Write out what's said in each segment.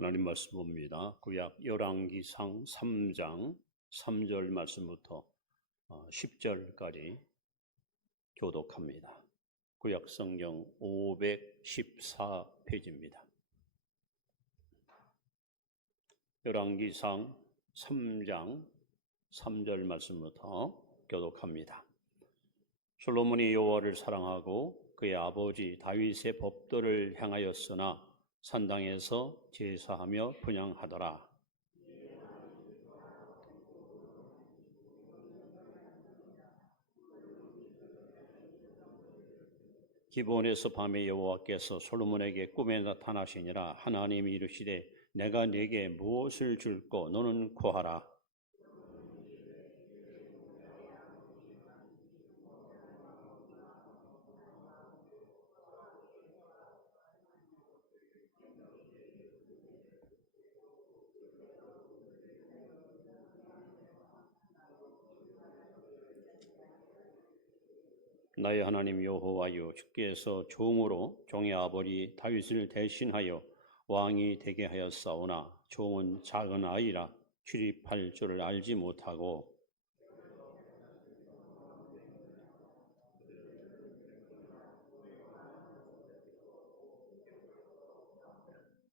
하나님 말씀 봅니다. 구약 열왕기상 3장 3절 말씀부터 10절까지 교독합니다. 구약 성경 514페이지입니다. 열왕기상 3장 3절 말씀부터 교독합니다. 솔로몬이 여호와를 사랑하고 그의 아버지 다윗의 법도를 행하였으나 산당에서 제사하며 분향하더라. 기브온에서 밤에 여호와께서 솔로몬에게 꿈에 나타나시니라. 하나님이 이르시되 내가 네게 무엇을 줄꼬 너는 구하라. 나의 하나님 여호와여, 주께서 종으로 종의 아버지 다윗을 대신하여 왕이 되게 하였사오나 종은 작은 아이라 출입할 줄을 알지 못하고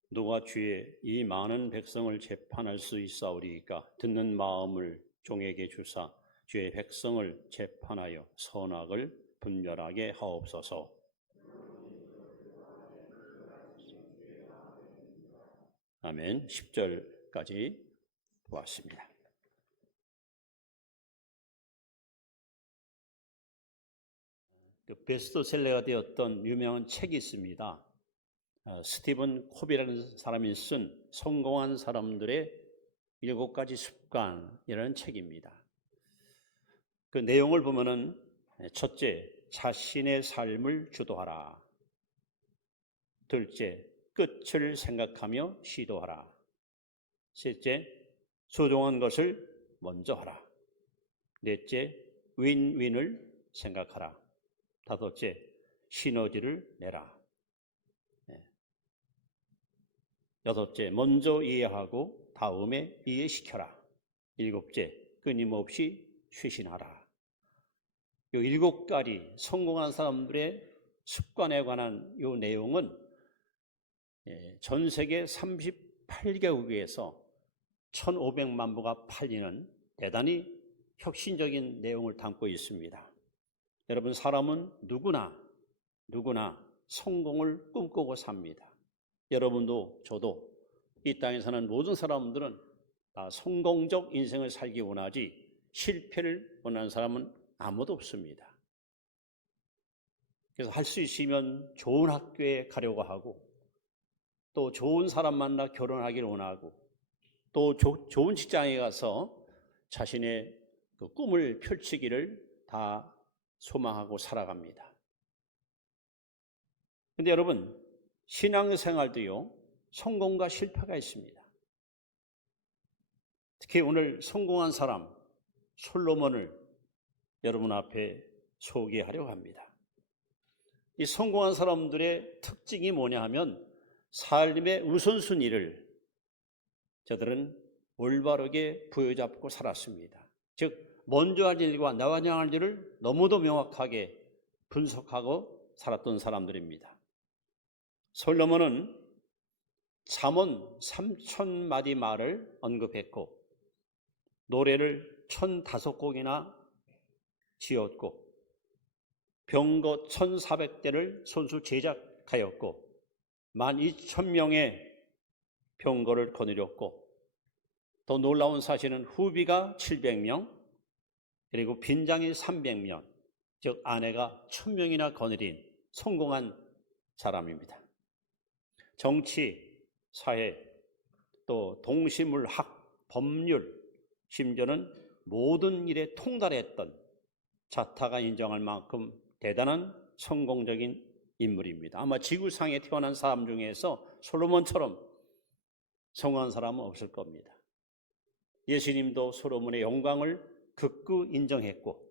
누가 주의 이 많은 백성을 재판할 수 있사오리이까. 듣는 마음을 종에게 주사 주의 백성을 재판하여 선악을 분별하게 하옵소서. 아멘. 10절까지 보았습니다. 베스트셀러가 되었던 유명한 책이 있습니다. 스티븐 코비라는 사람이 쓴 성공한 사람들의 7가지 습관이라는 책입니다. 그 내용을 보면은 첫째, 자신의 삶을 주도하라. 둘째, 끝을 생각하며 시도하라. 셋째, 소중한 것을 먼저 하라. 넷째, 윈윈을 생각하라. 다섯째, 시너지를 내라. 여섯째, 먼저 이해하고 다음에 이해시켜라. 일곱째, 끊임없이 쇄신하라. 이 7가지 성공한 사람들의 습관에 관한 이 내용은 전 세계 38개국에서 1,500만 부가 팔리는 대단히 혁신적인 내용을 담고 있습니다. 여러분, 사람은 누구나 성공을 꿈꾸고 삽니다. 여러분도 저도 이 땅에 사는 모든 사람들은 다 성공적 인생을 살기 원하지 실패를 원하는 사람은 아무도 없습니다. 그래서 할 수 있으면 좋은 학교에 가려고 하고 또 좋은 사람 만나 결혼하기를 원하고 또 좋은 직장에 가서 자신의 그 꿈을 펼치기를 다 소망하고 살아갑니다. 그런데 여러분, 신앙생활도요, 성공과 실패가 있습니다. 특히 오늘 성공한 사람 솔로몬을 여러분 앞에 소개하려고 합니다. 이 성공한 사람들의 특징이 뭐냐 하면 삶의 우선순위를 저들은 올바르게 부여잡고 살았습니다. 즉 먼저 할 일과 나와야 할 일을 너무도 명확하게 분석하고 살았던 사람들입니다. 솔로몬은 잠언 3,000마디 말을 언급했고 노래를 1,005곡이나 지었고 병거 1,400대를 손수 제작하였고 12,000명의 병거를 거느렸고 더 놀라운 사실은 후비가 700명 그리고 빈장이 300명, 즉 아내가 1,000명이나 거느린 성공한 사람입니다. 정치, 사회, 또 동시물학, 법률, 심지어는 모든 일에 통달했던 자타가 인정할 만큼 대단한 성공적인 인물입니다. 아마 지구상에 태어난 사람 중에서 솔로몬처럼 성공한 사람은 없을 겁니다. 예수님도 솔로몬의 영광을 극구 인정했고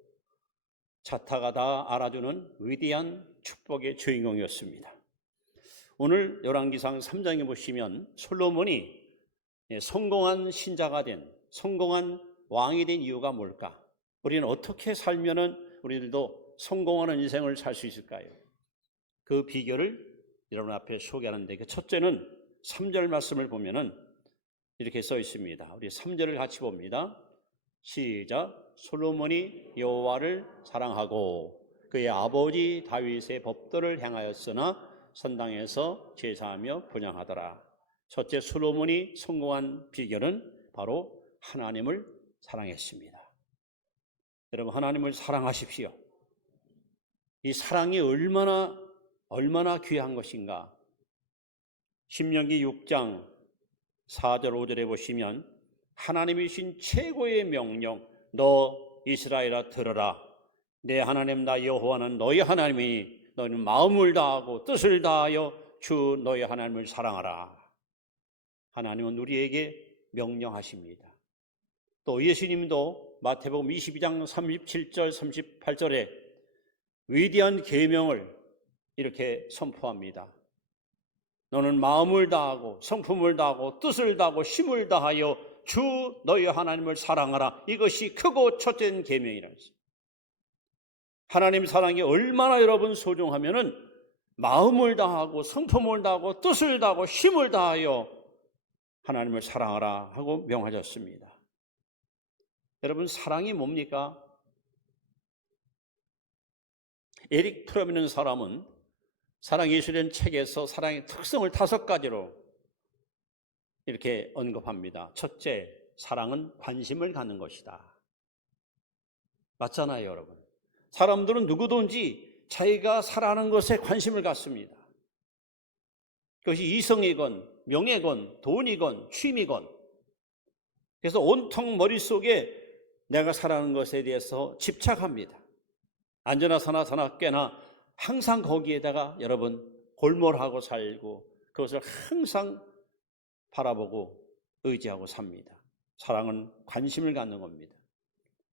자타가 다 알아주는 위대한 축복의 주인공이었습니다. 오늘 열왕기상 3장에 보시면 솔로몬이 성공한 신자가 된, 성공한 왕이 된 이유가 뭘까? 우리는 어떻게 살면은 우리들도 성공하는 인생을 살 수 있을까요? 그 비결을 여러분 앞에 소개하는데, 그 첫째는 3절 말씀을 보면은 이렇게 써 있습니다. 우리 3절을 같이 봅니다. 시작. 솔로몬이 여호와를 사랑하고 그의 아버지 다윗의 법도를 행하였으나 선당에서 제사하며 분향하더라. 첫째, 솔로몬이 성공한 비결은 바로 하나님을 사랑했습니다. 여러분, 하나님을 사랑하십시오. 이 사랑이 얼마나 귀한 것인가. 신명기 6장 4절 5절에 보시면 하나님이 주신 최고의 명령, 너 이스라엘아 들어라. 내 하나님 나 여호와는 너희 하나님이니 너희는 마음을 다하고 뜻을 다하여 주 너희 하나님을 사랑하라. 하나님은 우리에게 명령하십니다. 또 예수님도 마태복음 22장 37절 38절에 위대한 계명을 이렇게 선포합니다. 너는 마음을 다하고 성품을 다하고 뜻을 다하고 힘을 다하여 주 너희 하나님을 사랑하라. 이것이 크고 첫째 계명이라는 것입니다. 하나님 사랑이 얼마나 여러분 소중하면은 마음을 다하고 성품을 다하고 뜻을 다하고 힘을 다하여 하나님을 사랑하라 하고 명하셨습니다. 여러분, 사랑이 뭡니까? 에릭 프롬이라는 사람은 사랑예술이라는 책에서 사랑의 특성을 5가지로 이렇게 언급합니다. 첫째, 사랑은 관심을 갖는 것이다. 맞잖아요, 여러분. 사람들은 누구든지 자기가 사랑하는 것에 관심을 갖습니다. 그것이 이성이건 명예건 돈이건 취미건. 그래서 온통 머릿속에 내가 사랑하는 것에 대해서 집착합니다. 앉으나 서나 서나 깨나 항상 거기에다가 여러분 골몰하고 살고 그것을 항상 바라보고 의지하고 삽니다. 사랑은 관심을 갖는 겁니다.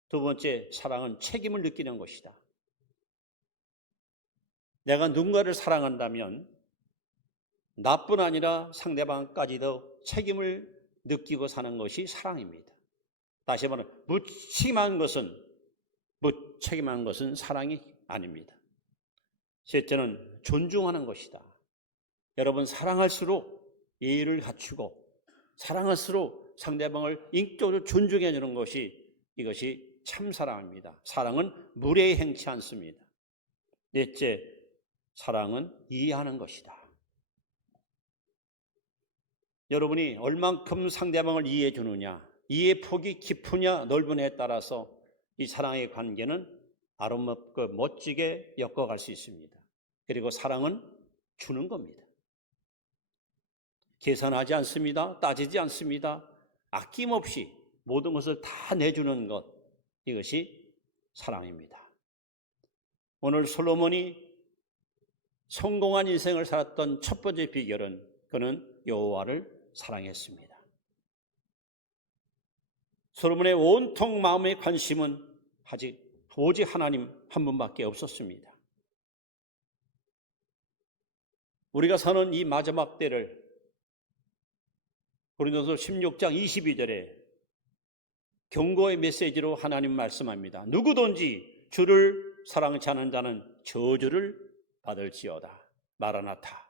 두 번째, 사랑은 책임을 느끼는 것이다. 내가 누군가를 사랑한다면 나뿐 아니라 상대방까지도 책임을 느끼고 사는 것이 사랑입니다. 다시 말하면 무책임한 것은 사랑이 아닙니다. 셋째는 존중하는 것이다. 여러분, 사랑할수록 예의를 갖추고 사랑할수록 상대방을 인격적으로 존중해 주는 것이 이것이 참 사랑입니다. 사랑은 무례히 행치 않습니다. 넷째, 사랑은 이해하는 것이다. 여러분이 얼만큼 상대방을 이해해 주느냐, 이해 폭이 깊으냐 넓으냐에 따라서 이 사랑의 관계는 아름답고 멋지게 엮어갈 수 있습니다. 그리고 사랑은 주는 겁니다. 계산하지 않습니다. 따지지 않습니다. 아낌없이 모든 것을 다 내주는 것, 이것이 사랑입니다. 오늘 솔로몬이 성공한 인생을 살았던 첫 번째 비결은 그는 여호와를 사랑했습니다. 솔로몬의 온통 마음의 관심은 오직 하나님 한 분밖에 없었습니다. 우리가 사는 이 마지막 때를 고린도서 16장 22절에 경고의 메시지로 하나님 말씀합니다. 누구든지 주를 사랑치 않는 자는 저주를 받을지어다. 마라나타.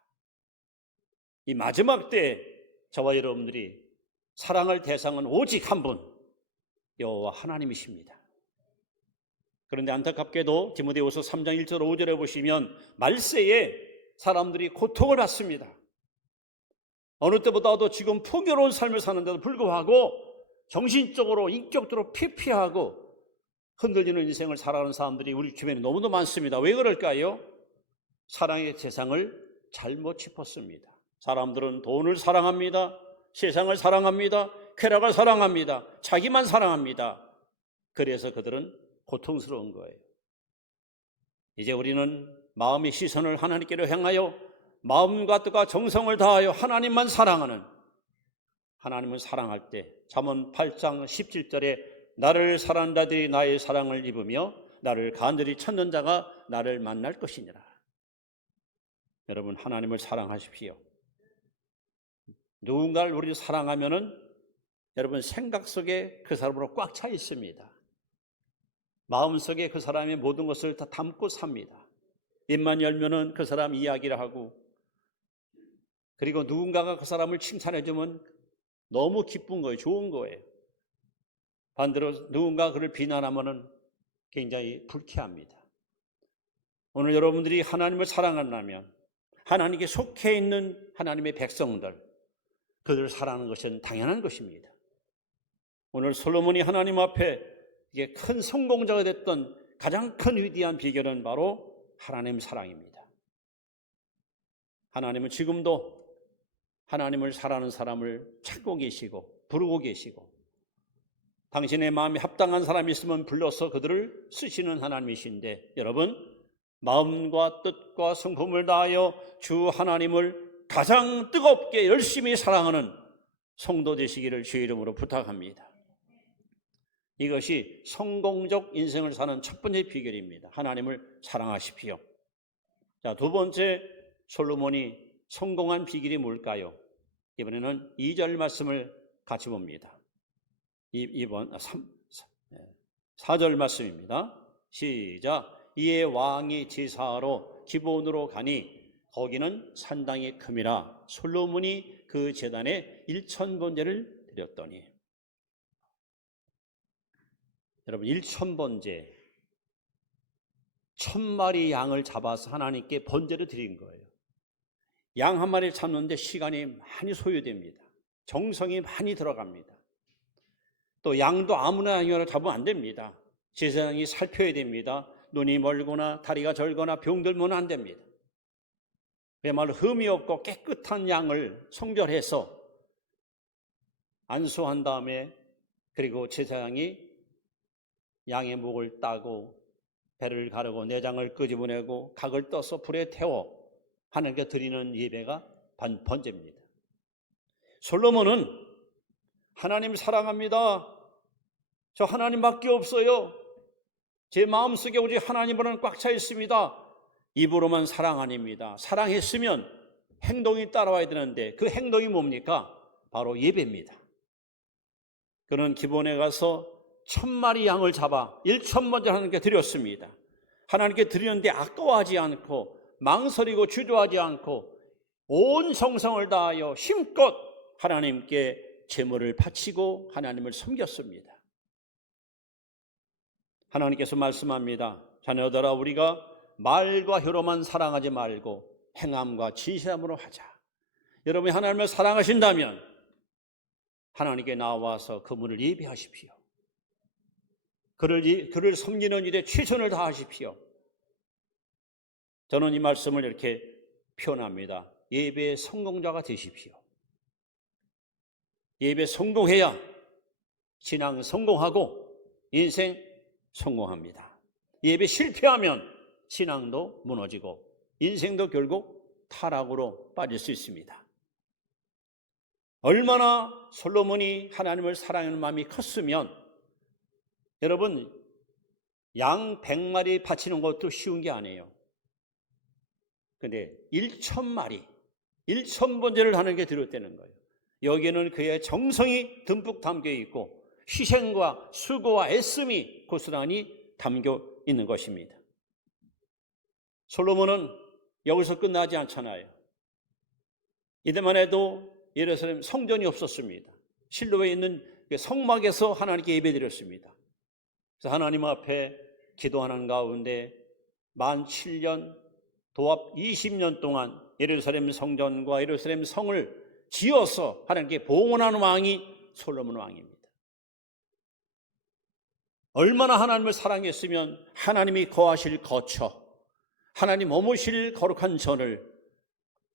이 마지막 때 저와 여러분들이 사랑할 대상은 오직 한 분, 여호와 하나님이십니다. 그런데 안타깝게도 디모데후서 3장 1절 5절에 보시면 말세에 사람들이 고통을 받습니다. 어느 때보다도 지금 풍요로운 삶을 사는데도 불구하고 정신적으로 인격적으로 피폐하고 흔들리는 인생을 살아가는 사람들이 우리 주변에 너무도 많습니다. 왜 그럴까요? 사랑의 대상을 잘못 짚었습니다. 사람들은 돈을 사랑합니다. 세상을 사랑합니다. 쾌락을 사랑합니다. 자기만 사랑합니다. 그래서 그들은 고통스러운 거예요. 이제 우리는 마음의 시선을 하나님께로 향하여 마음과 뜻과 정성을 다하여 하나님만 사랑하는, 하나님을 사랑할 때 잠언 8장 17절에 나를 사랑하는 자들이 나의 사랑을 입으며 나를 간절히 찾는 자가 나를 만날 것이니라. 여러분, 하나님을 사랑하십시오. 누군가를 우리 사랑하면은 여러분 생각 속에 그 사람으로 꽉 차 있습니다. 마음속에 그 사람의 모든 것을 다 담고 삽니다. 입만 열면은 그 사람 이야기를 하고, 그리고 누군가가 그 사람을 칭찬해 주면 너무 기쁜 거예요. 좋은 거예요. 반대로 누군가 그를 비난하면은 굉장히 불쾌합니다. 오늘 여러분들이 하나님을 사랑한다면 하나님께 속해 있는 하나님의 백성들, 그들을 사랑하는 것은 당연한 것입니다. 오늘 솔로몬이 하나님 앞에 이게 큰 성공자가 됐던 가장 큰 위대한 비결은 바로 하나님 사랑입니다. 하나님은 지금도 하나님을 사랑하는 사람을 찾고 계시고 부르고 계시고, 당신의 마음에 합당한 사람이 있으면 불러서 그들을 쓰시는 하나님이신데, 여러분, 마음과 뜻과 성품을 다하여 주 하나님을 가장 뜨겁게 열심히 사랑하는 성도 되시기를 주의 이름으로 부탁합니다. 이것이 성공적 인생을 사는 첫 번째 비결입니다. 하나님을 사랑하십시오. 자, 두 번째, 솔로몬이 성공한 비결이 뭘까요? 이번에는 2절 말씀을 같이 봅니다. 4절 말씀입니다. 시작. 이에 왕이 제사하러 기브온으로 가니 거기는 산당이 큼이라 솔로몬이 그 제단에 1000번제를 드렸더니. 여러분, 1000번제, 1000마리 양을 잡아서 하나님께 번제를 드린 거예요. 양 한 마리를 잡는데 시간이 많이 소요됩니다. 정성이 많이 들어갑니다. 또 양도 아무나 양을 잡으면 안 됩니다. 제사장이 살펴야 됩니다. 눈이 멀거나 다리가 절거나 병들면 안 됩니다. 그야말로 흠이 없고 깨끗한 양을 성별해서 안수한 다음에, 그리고 제사장이 양의 목을 따고 배를 가르고 내장을 끄집어내고 각을 떠서 불에 태워 하나님께 드리는 예배가 번제입니다. 솔로몬은 하나님 사랑합니다. 저 하나님밖에 없어요. 제 마음속에 오직 하나님으로는 꽉 차 있습니다. 입으로만 사랑 아닙니다. 사랑했으면 행동이 따라와야 되는데 그 행동이 뭡니까? 바로 예배입니다. 그는 기브온에 가서 1000마리 양을 잡아 1000번째 하나님께 드렸습니다. 하나님께 드리는데 아까워하지 않고 망설이고 주저하지 않고 온 정성을 다하여 힘껏 하나님께 제물을 바치고 하나님을 섬겼습니다. 하나님께서 말씀합니다. 자녀들아, 우리가 말과 혀로만 사랑하지 말고 행함과 진실함으로 하자. 여러분이 하나님을 사랑하신다면 하나님께 나와서 그분을 예배하십시오. 그를 섬기는 일에 최선을 다하십시오. 저는 이 말씀을 이렇게 표현합니다. 예배의 성공자가 되십시오. 예배 성공해야 신앙 성공하고 인생 성공합니다. 예배 실패하면 신앙도 무너지고 인생도 결국 타락으로 빠질 수 있습니다. 얼마나 솔로몬이 하나님을 사랑하는 마음이 컸으면, 여러분, 양 100마리 바치는 것도 쉬운 게 아니에요. 근데 1000마리, 1000번제를 하는 게 들었다는 거예요. 여기에는 그의 정성이 듬뿍 담겨 있고 희생과 수고와 애씀이 고스란히 담겨 있는 것입니다. 솔로몬은 여기서 끝나지 않잖아요. 이때만 해도 예루살렘 성전이 없었습니다. 실로에 있는 성막에서 하나님께 예배드렸습니다. 그래서 하나님 앞에 기도하는 가운데 만 7년 도합 20년 동안 예루살렘 성전과 예루살렘 성을 지어서 하나님께 봉헌하는 왕이 솔로몬 왕입니다. 얼마나 하나님을 사랑했으면 하나님이 거하실 거처, 하나님 머무실 거룩한 전을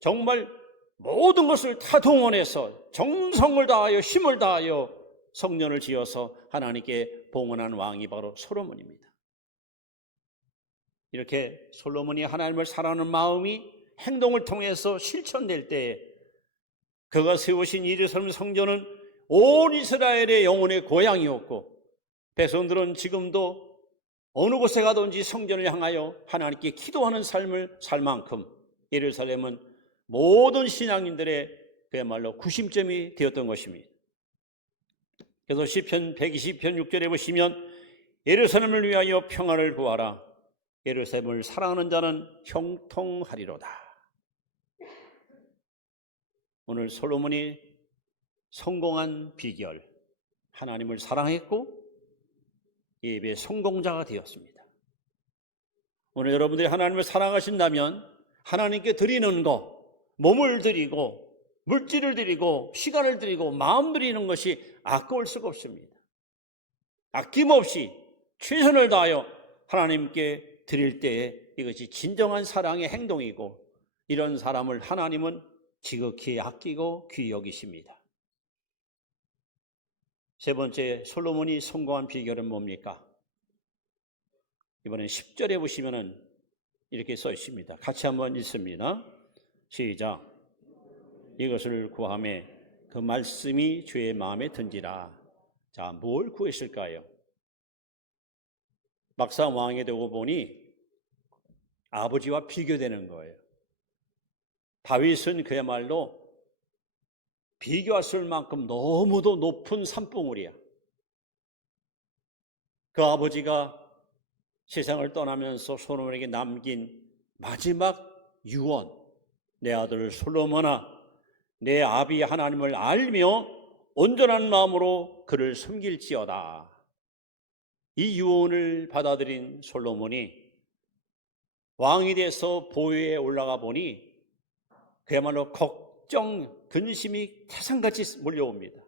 정말 모든 것을 다 동원해서 정성을 다하여 힘을 다하여 성전을 지어서 하나님께 봉헌한 왕이 바로 솔로몬입니다. 이렇게 솔로몬이 하나님을 사랑하는 마음이 행동을 통해서 실천될 때에 그가 세우신 예루살렘 성전은 온 이스라엘의 영혼의 고향이었고, 백성들은 지금도 어느 곳에 가든지 성전을 향하여 하나님께 기도하는 삶을 살 만큼 예루살렘은 모든 신앙인들의 그야말로 구심점이 되었던 것입니다. 그래서 시편 120편 6절에 보시면 예루살렘을 위하여 평안을 구하라. 예루살렘을 사랑하는 자는 형통하리로다. 오늘 솔로몬이 성공한 비결, 하나님을 사랑했고 예배의 성공자가 되었습니다. 오늘 여러분들이 하나님을 사랑하신다면 하나님께 드리는 것, 몸을 드리고 물질을 드리고 시간을 드리고 마음 드리는 것이 아까울 수가 없습니다. 아낌없이 최선을 다하여 하나님께 드릴 때에 이것이 진정한 사랑의 행동이고, 이런 사람을 하나님은 지극히 아끼고 귀히 여기십니다. 세 번째, 솔로몬이 성공한 비결은 뭡니까? 이번엔 10절에 보시면은 이렇게 써 있습니다. 같이 한번 읽습니다. 시작. 이것을 구하매 그 말씀이 주의 마음에 든지라. 자, 뭘 구했을까요? 막상 왕이 되고 보니 아버지와 비교되는 거예요. 다윗은 그야말로 비교할 만큼 너무도 높은 산봉우리야. 그 아버지가 세상을 떠나면서 솔로몬에게 남긴 마지막 유언, 내 아들 솔로몬아, 내 아비 하나님을 알며 온전한 마음으로 그를 섬길지어다. 이 유언을 받아들인 솔로몬이 왕이 돼서 보위에 올라가 보니 그야말로 걱정, 근심이 태산같이 몰려옵니다.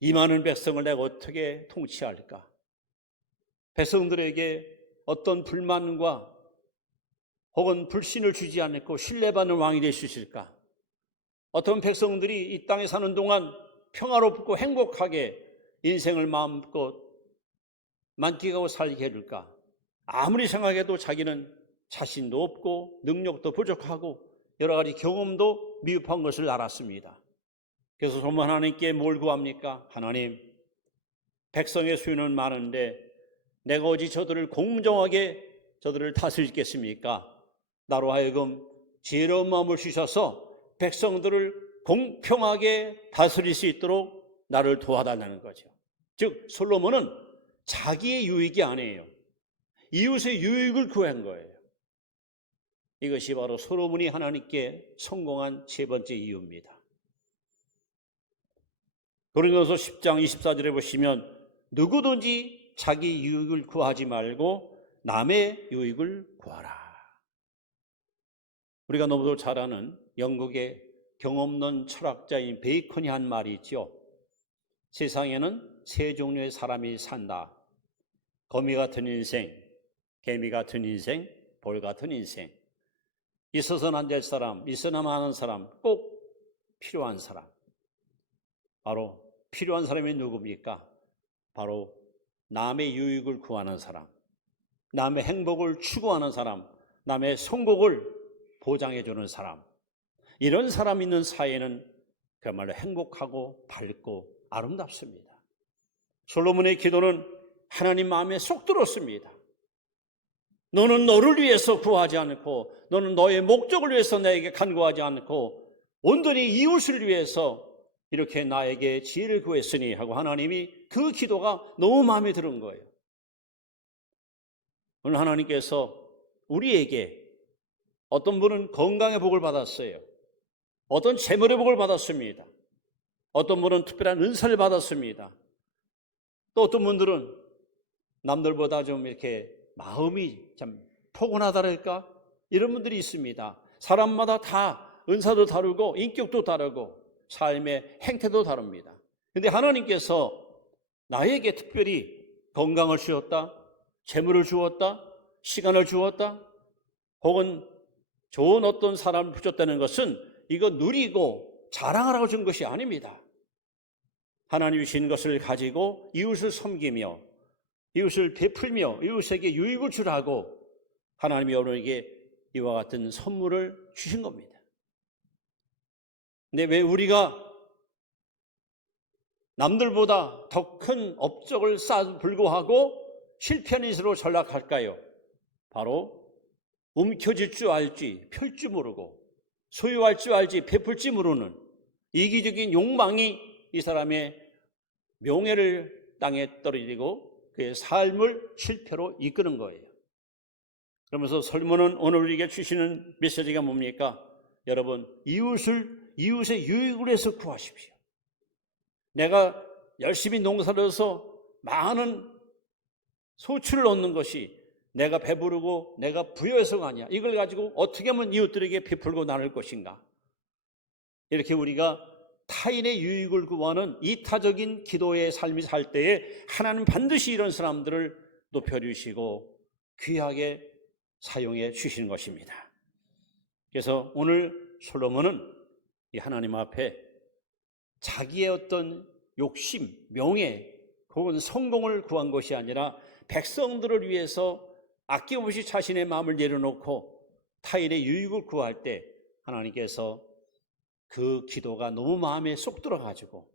이 많은 백성을 내가 어떻게 통치할까? 백성들에게 어떤 불만과 혹은 불신을 주지 않고 신뢰받는 왕이 될 수 있을까? 어떤 백성들이 이 땅에 사는 동안 평화롭고 행복하게 인생을 마음껏 만끽하고 살게 해줄까? 아무리 생각해도 자기는 자신도 없고 능력도 부족하고 여러 가지 경험도 미흡한 것을 알았습니다. 그래서 정말 하나님께 뭘 구합니까? 하나님, 백성의 수는 많은데 내가 어찌 저들을 공정하게 저들을 다스리겠습니까? 나로 하여금 지혜로운 마음을 주셔서 백성들을 공평하게 다스릴 수 있도록 나를 도와달라는 거죠. 즉 솔로몬은 자기의 유익이 아니에요. 이웃의 유익을 구한 거예요. 이것이 바로 솔로몬이 하나님께 성공한 세 번째 이유입니다. 고린도서 10장 24절에 보시면 누구든지 자기 유익을 구하지 말고 남의 유익을 구하라. 우리가 너무도 잘 아는 영국의 경없는 철학자인 베이컨이 한 말이 있죠. 세상에는 세 종류의 사람이 산다. 거미 같은 인생, 개미 같은 인생, 벌 같은 인생. 있어서는 안 될 사람, 있어야만 하는 사람, 꼭 필요한 사람. 바로 필요한 사람이 누굽니까? 바로 남의 유익을 구하는 사람, 남의 행복을 추구하는 사람, 남의 성공을 보장해 주는 사람. 이런 사람 있는 사회는 그야말로 행복하고 밝고 아름답습니다. 솔로몬의 기도는 하나님 마음에 쏙 들었습니다. 너는 너를 위해서 구하지 않고, 너는 너의 목적을 위해서 나에게 간구하지 않고 온전히 이웃을 위해서 이렇게 나에게 지혜를 구했으니 하고 하나님이 그 기도가 너무 마음에 드는 거예요. 오늘 하나님께서 우리에게 어떤 분은 건강의 복을 받았어요. 어떤 재물의 복을 받았습니다. 어떤 분은 특별한 은사를 받았습니다. 또 어떤 분들은 남들보다 좀 이렇게 마음이 참 포근하다랄까? 이런 분들이 있습니다. 사람마다 다 은사도 다르고 인격도 다르고 삶의 행태도 다릅니다. 그런데 하나님께서 나에게 특별히 건강을 주었다, 재물을 주었다, 시간을 주었다, 혹은 좋은 어떤 사람을 주었다는 것은 이거 누리고 자랑하라고 준 것이 아닙니다. 하나님이 주신 것을 가지고 이웃을 섬기며 이웃을 베풀며 이웃에게 유익을 주라고 하나님이 여러분에게 이와 같은 선물을 주신 겁니다. 근데 왜 우리가 남들보다 더 큰 업적을 쌓아 불구하고 실패한 인생으로 전락할까요? 바로 움켜쥘 줄 알지 펼 줄 모르고 소유할 줄 알지 베풀 줄 모르는 이기적인 욕망이 이 사람의 명예를 땅에 떨어지고 그의 삶을 실패로 이끄는 거예요. 그러면서 솔로몬은 오늘 우리에게 주시는 메시지가 뭡니까? 여러분, 이웃의 유익을 위해서 구하십시오. 내가 열심히 농사를 해서 많은 소출을 얻는 것이 내가 배부르고 내가 부여해서가 아니야. 이걸 가지고 어떻게 하면 이웃들에게 베풀고 나눌 것인가? 이렇게 우리가 타인의 유익을 구하는 이타적인 기도의 삶이 살 때에 하나님 반드시 이런 사람들을 높여주시고 귀하게 사용해 주시는 것입니다. 그래서 오늘 솔로몬은 이 하나님 앞에 자기의 어떤 욕심, 명예, 혹은 성공을 구한 것이 아니라 백성들을 위해서 아낌없이 자신의 마음을 내려놓고 타인의 유익을 구할 때 하나님께서 그 기도가 너무 마음에 쏙 들어가지고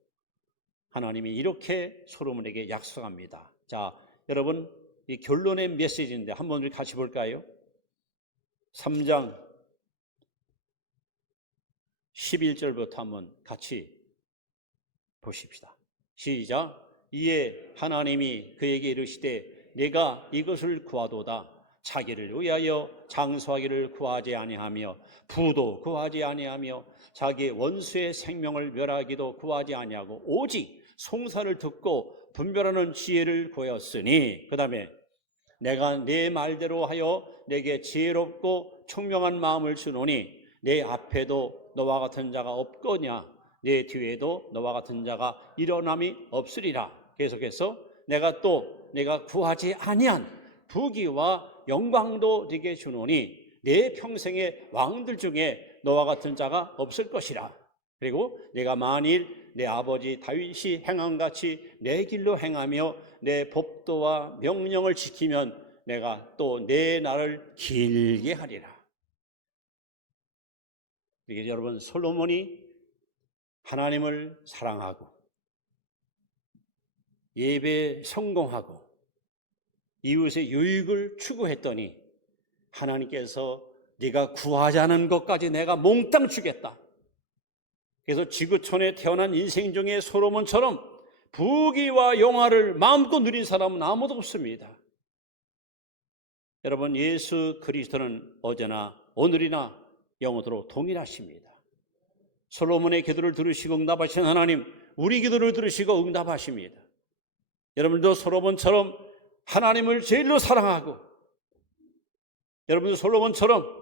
하나님이 이렇게 솔로몬에게 약속합니다. 자, 여러분 이 결론의 메시지인데 한번 우리 같이 볼까요? 3장 11절부터 한번 같이 보십시다. 시작. 이에 하나님이 그에게 이르시되 내가 이것을 구하도다. 자기를 위하여 장수하기를 구하지 아니하며 부도 구하지 아니하며 자기의 원수의 생명을 멸하기도 구하지 아니하고 오직 송사를 듣고 분별하는 지혜를 구하였으니 그 다음에 내가 내 말대로 하여 내게 지혜롭고 총명한 마음을 주노니 내 앞에도 너와 같은 자가 없거냐 내 뒤에도 너와 같은 자가 일어남이 없으리라. 계속해서 내가 구하지 아니한 부귀와 영광도 네게 주노니 내 평생의 왕들 중에 너와 같은 자가 없을 것이라. 그리고 내가 만일 내 아버지 다윗이 행함같이 내 길로 행하며 내 법도와 명령을 지키면 내가 또 내 날을 길게 하리라. 이게 여러분 솔로몬이 하나님을 사랑하고 예배에 성공하고 이웃의 유익을 추구했더니 하나님께서 네가 구하지 않은 것까지 내가 몽땅 주겠다. 그래서 지구촌에 태어난 인생 중에 솔로몬처럼 부귀와 영화를 마음껏 누린 사람은 아무도 없습니다. 여러분 예수 그리스도는 어제나 오늘이나 영원토록 동일하십니다. 솔로몬의 기도를 들으시고 응답하신 하나님 우리 기도를 들으시고 응답하십니다. 여러분도 솔로몬처럼 하나님을 제일로 사랑하고 여러분도 솔로몬처럼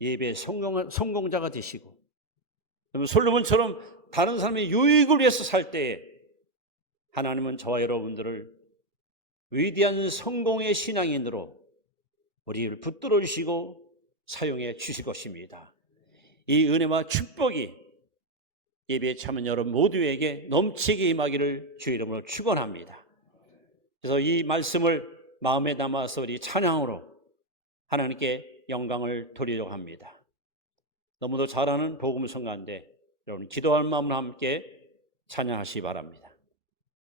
예배의 성공자가 되시고 여러분 솔로몬처럼 다른 사람의 유익을 위해서 살 때에 하나님은 저와 여러분들을 위대한 성공의 신앙인으로 우리를 붙들어 주시고 사용해 주실 것입니다. 이 은혜와 축복이 예배에 참여한 여러분 모두에게 넘치게 임하기를 주의 이름으로 축원합니다. 그래서 이 말씀을 마음에 담아서 우리 찬양으로 하나님께 영광을 돌리려고 합니다. 너무도 잘하는 복음 성가인데 여러분 기도할 마음으로 함께 찬양하시기 바랍니다.